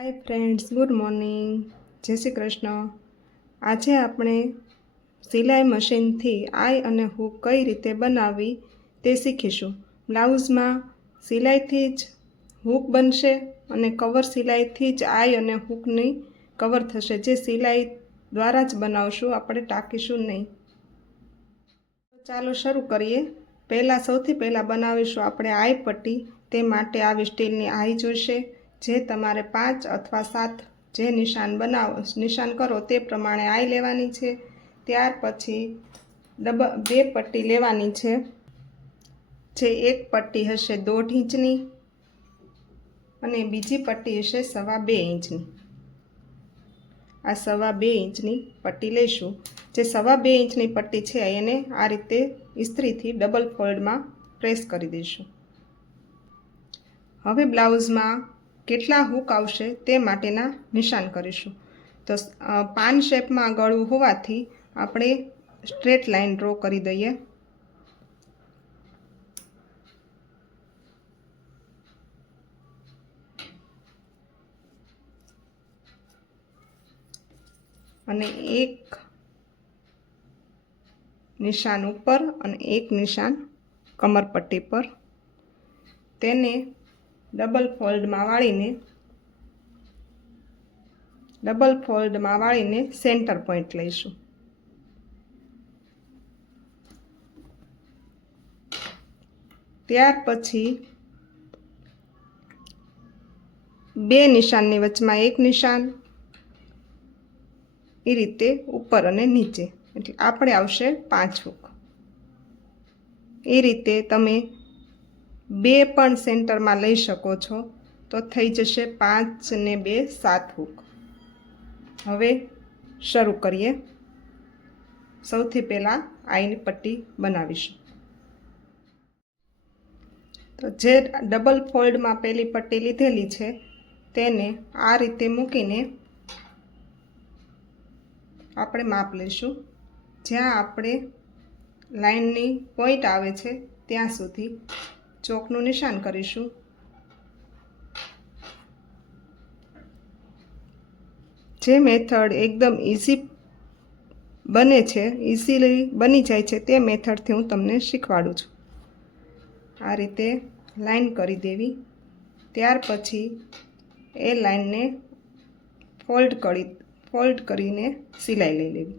Hi friends, good morning, જય શ્રી કૃષ્ણ। આજે આપણે સિલાઈ મશીનથી આઈ અને હૂક કઈ રીતે બનાવવી તે શીખીશું। બ્લાઉઝમાં સિલાઈથી જ હૂક બનશે અને કવર સિલાઈથી જ આઈ અને હૂકની કવર થશે, જે સિલાઈ દ્વારા જ બનાવશું, આપણે ટાંકીશું નહીં। ચાલો શરૂ કરીએ। સૌથી પહેલાં બનાવીશું આપણે આઈ પટ્ટી। તે માટે આવી સ્ટીલની આઈ જોઈશે, જે તમારે 5 અથવા 7 જે નિશાન કરો તે પ્રમાણે આઈ લેવાની છે। ત્યાર પછી 2 પટ્ટી લેવાની છે, જે એક પટ્ટી હશે 1.5 ઇંચની અને બીજી પટ્ટી હશે 2.25 ઇંચની। આ 2.25 ઇંચની પટ્ટી લઈશું। જે 2.25 ઇંચની પટ્ટી છે એને આ રીતે ઇસ્ત્રીથી ડબલ ફોલ્ડમાં પ્રેસ કરી દઈશું। હવે બ્લાઉઝમાં કેટલા હૂક આવશે તે માટેના નિશાન કરીશું। તો પાન શેપમાં ગળું હોવાથી આપણે સ્ટ્રેટ લાઈન ડ્રો કરી દઈએ। અને એક નિશાન ઉપર અને એક નિશાન કમરપટ્ટી પર, તેને ડબલ ફોલ્ડમાં વાળીને સેન્ટર પોઈન્ટ લઈશું। ત્યાર પછી 2 નિશાનની વચમાં એક નિશાન, એ રીતે ઉપર અને નીચે, એટલે આપણે આવશે 5 હૂક। એ રીતે તમે 2 પણ સેન્ટરમાં લઈ શકો છો, તો થઈ જશે 5 ને 2 7 હૂક। હવે શરૂ કરીએ। સૌથી પહેલાં આઈની પટ્ટી બનાવીશું। તો જે ડબલ ફોલ્ડમાં પહેલી પટ્ટી લીધેલી છે તેને આ રીતે મૂકીને આપણે માપ લઈશું। જ્યાં આપણે લાઈનની પોઈન્ટ આવે છે ત્યાં સુધી ચોકનું નિશાન કરીશું। જે મેથડ એકદમ ઇઝીલી બની જાય છે તે મેથડથી હું તમને શીખવાડું છું। આ રીતે લાઈન કરી દેવી। ત્યાર પછી એ લાઈનને ફોલ્ડ કરીને સિલાઈ લઈ લેવી।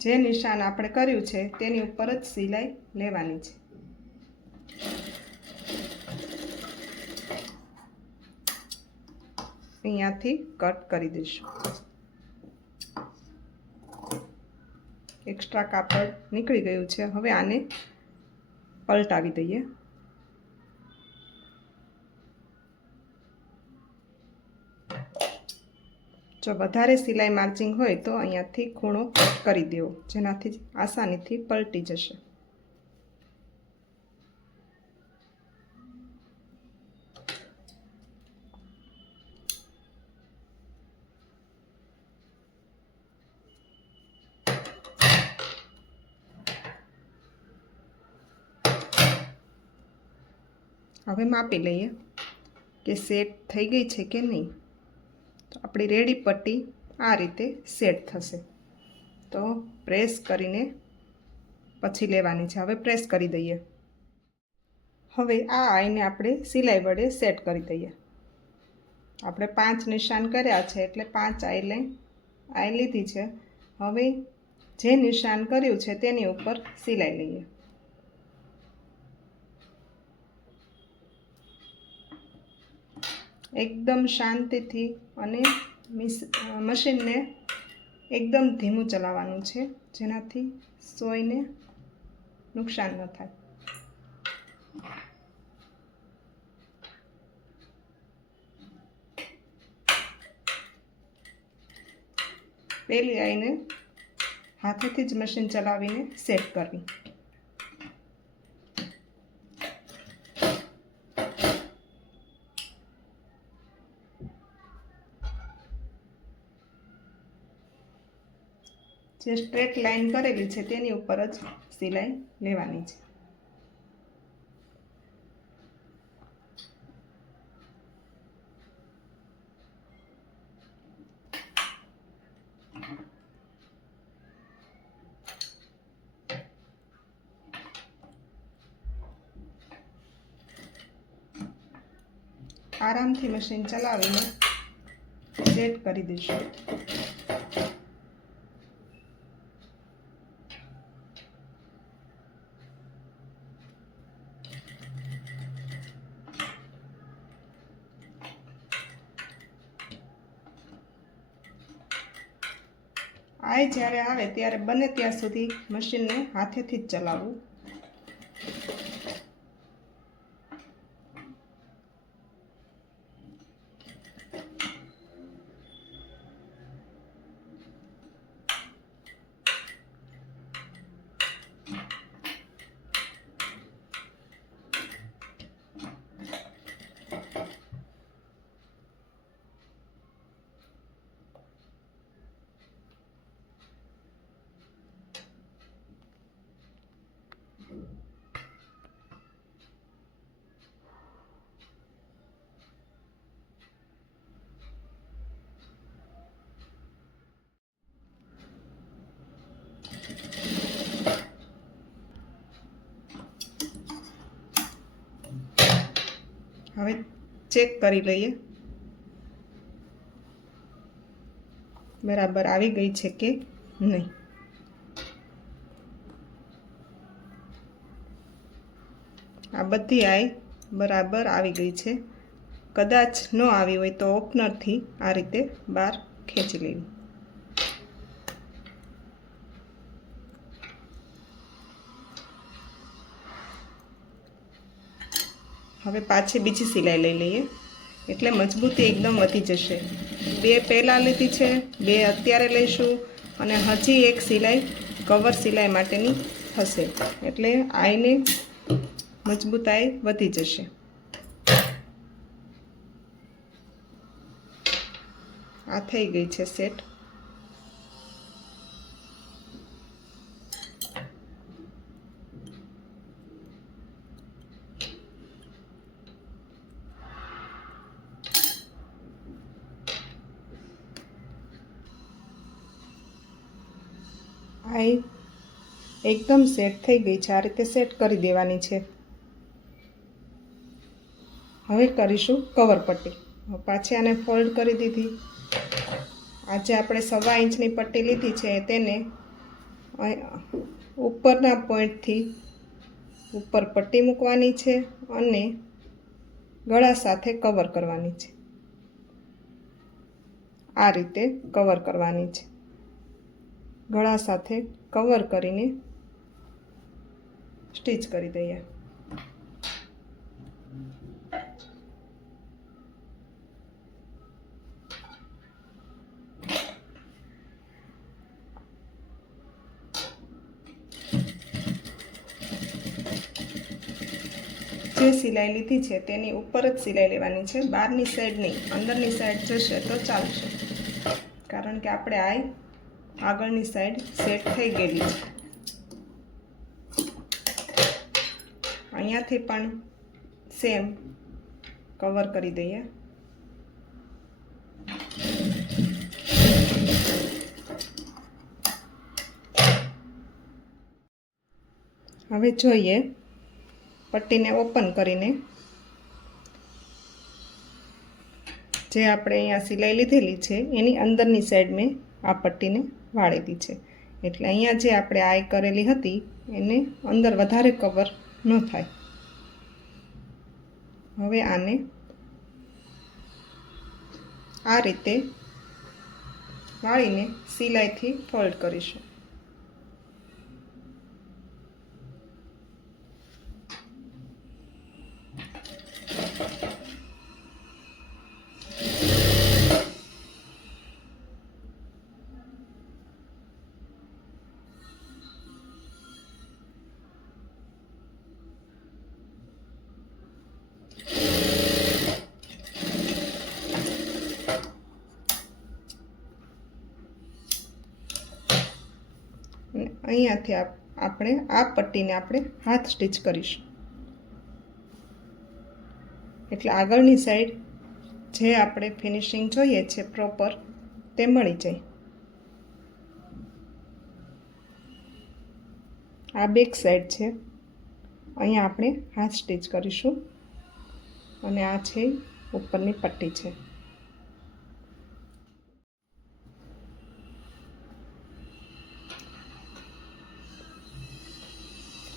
જે નિશાન આપણે કર્યું છે તેની ઉપર જ સિલાઈ લેવાની છે। અહીંયાથી કટ કરી દઈશું। એક્સ્ટ્રા કાપડ નીકળી ગયું છે। હવે આને પલટાવી દઈએ। જો વધારે સિલાઈ માર્જિંગ હોય તો અહીંયાથી ખૂણો કટ કરી દેવો, જેનાથી આસાનીથી પલટી જશે। હવે માપી લઈએ કે સેટ થઈ ગઈ છે કે નહીં। તો આપણી રેડી પટ્ટી આ રીતે સેટ થશે। તો પ્રેસ કરીને પછી લેવાની છે। હવે પ્રેસ કરી દઈએ। હવે આ આઈને આપણે સિલાઈ વડે સેટ કરી દઈએ। આપણે 5 નિશાન કર્યા છે એટલે 5 આઈ લીધી છે। હવે જે નિશાન કર્યું છે તેની ઉપર સિલાઈ લઈએ। એકદમ શાંતિથી અને મશીનને એકદમ ધીમું ચલાવવાનું છે, જેનાથી સોયને નુકસાન ન થાય। પહેલી આઈને હાથેથી જ મશીન ચલાવીને સેટ કરવી। જે સ્ટ્રેટ લાઈન કરેલી છે તેની ઉપર જ સિલાઈ લેવાની છે. આરામથી મશીન ચલાવીને સેટ કરી દઈશું. આય જ્યારે આવે ત્યારે બને ત્યાં સુધી મશીનને હાથેથી જ ચલાવવું. હવે ચેક કરી લઈએ બરાબર આવી ગઈ છે કે નહીં. આ બધી આય બરાબર આવી ગઈ છે. કદાચ ન આવી હોય તો ઓપનરથી આ રીતે બહાર ખેંચી લેવી. હવે પાછી બીજી સિલાઈ લઈ લઈએ એટલે મજબૂતી એકદમ વધી જશે. 2 પહેલાં લીધી છે, 2 અત્યારે લઈશું અને હજી એક સિલાઈ કવર સિલાઈ માટેની થશે એટલે આઈને મજબૂતાઈ વધી જશે. આ થઈ ગઈ છે સેટ. આ એકદમ સેટ થઈ ગઈ છે. આ રીતે સેટ કરી દેવાની છે. હવે કરીશું કવર પટ્ટી. પાછી આને ફોલ્ડ કરી દીધી. આજે આપણે 1.25 ઇંચની પટ્ટી લીધી છે તેને ઉપરના પોઈન્ટથી ઉપર પટ્ટી મૂકવાની છે અને ગળા સાથે કવર કરવાની છે. આ રીતે કવર કરવાની છે. ગળા સાથે કવર કરીને સ્ટીચ કરી દઈએ. જે સિલાઈ લીધી છે તેની ઉપર જ સિલાઈ લેવાની છે. બહારની સાઈડ નહીં, અંદરની સાઈડ જશે તો ચાલશે, કારણ કે આપણે આગળની સાઈડ સેટ થઈ ગયેલી છે. અહીંયાથી પણ સેમ કવર કરી દઈએ. હવે જોઈએ પટ્ટીને ઓપન કરીને જે આપણે અહીંયા સિલાઈ લીધેલી છે એની અંદરની સાઈડ મેં આ પટ્ટીને વાળેલી છે. એટલે અહીંયા જે આપણે આય કરેલી હતી એને અંદર વધારે કવર ન થાય. હવે આને આ રીતે વાળીને સિલાઈથી ફોલ્ડ કરીશું. અને અહીંયાથી આપણે આ પટ્ટીને આપણે હાથ સ્ટીચ કરીશું, એટલે આગળની સાઈડ જે આપણે ફિનિશિંગ જોઈએ છે પ્રોપર તે મળી જાય. આ બેક સાઈડ છે, અહીંયા આપણે હાથ સ્ટીચ કરીશું અને આ છે ઉપરની પટ્ટી છે.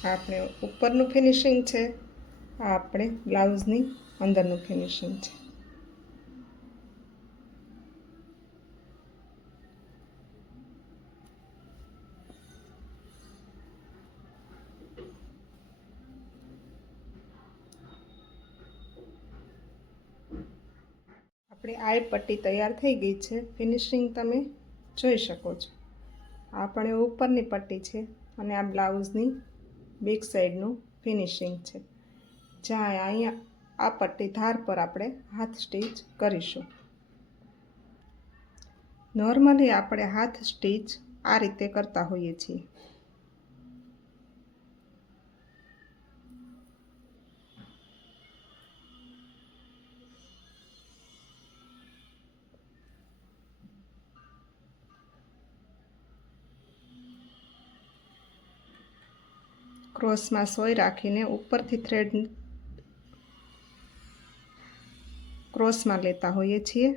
આપણે ઉપરનું ફિનિશિંગ છે, આ આપણે બ્લાઉઝની અંદરનું ફિનિશિંગ છે. આપણી આ પટ્ટી તૈયાર થઈ ગઈ છે. ફિનિશિંગ તમે જોઈ શકો છો. આપણે ઉપરની પટ્ટી છે અને આ બ્લાઉઝની બેક સાઈડનું ફિનિશિંગ છે, જ્યાં અહીંયા આ પટ્ટી ધાર પર આપણે હાથ સ્ટીચ કરીશું. નોર્મલી આપણે હાથ સ્ટીચ આ રીતે કરતા હોઈએ છીએ. ક્રોસમાં સોય રાખીને ઉપરથી થ્રેડ ક્રોસમાં લેતા હોઈએ છીએ.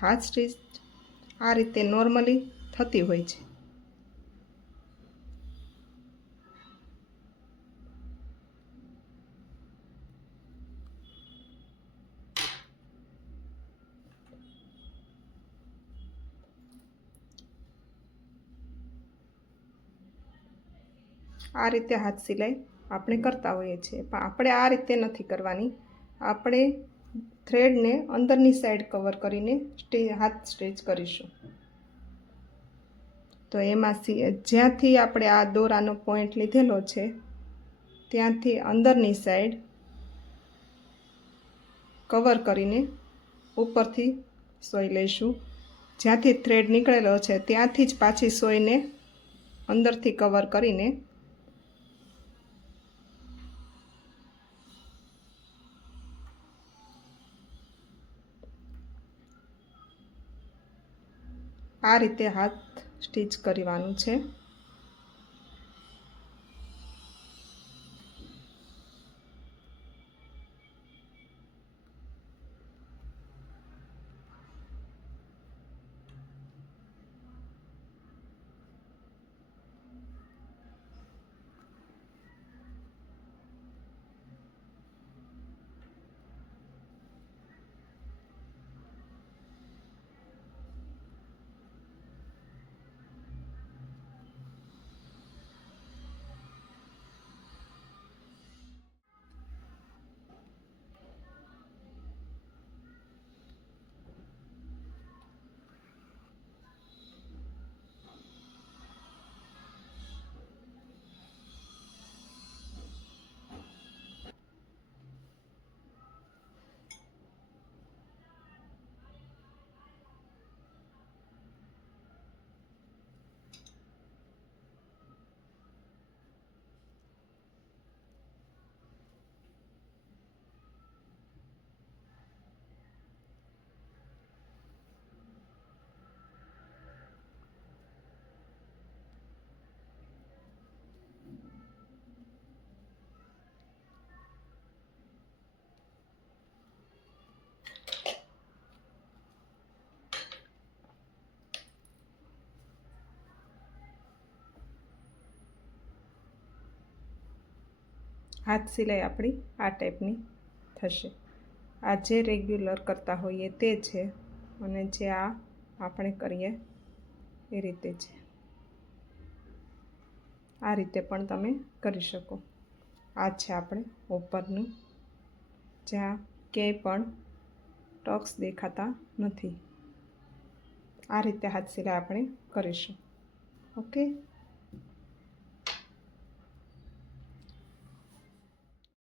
હાથ સ્ટીચ આ રીતે નોર્મલી થતી હોય છે. આ રીતે હાથ સિલાઈ આપણે કરતા હોઈએ છીએ, પણ આપણે આ રીતે નથી કરવાની. આપણે થ્રેડને અંદરની સાઈડ કવર કરીને હાથ સ્ટીચ કરીશું. તો એમાં જ્યાંથી આપણે આ દોરાનો પોઈન્ટ લીધેલો છે ત્યાંથી અંદરની સાઈડ કવર કરીને ઉપરથી સોય લઈશું. જ્યાંથી થ્રેડ નીકળેલો છે ત્યાંથી જ પાછી સોયને અંદરથી કવર કરીને આ રીતે હાથ સ્ટીચ કરવાનું છે. હાથ સિલાઈ આપણી આ ટાઈપની થશે. આ જે રેગ્યુલર કરતા હોઈએ તે છે અને જે આ આપણે કરીએ એ રીતે છે. આ રીતે પણ તમે કરી શકો. આ છે આપણે ઉપરનું, જ્યાં ક્યાંય પણ ટક્સ દેખાતા નથી. આ રીતે હાથ સિલાઈ આપણે કરીશું. ઓકે.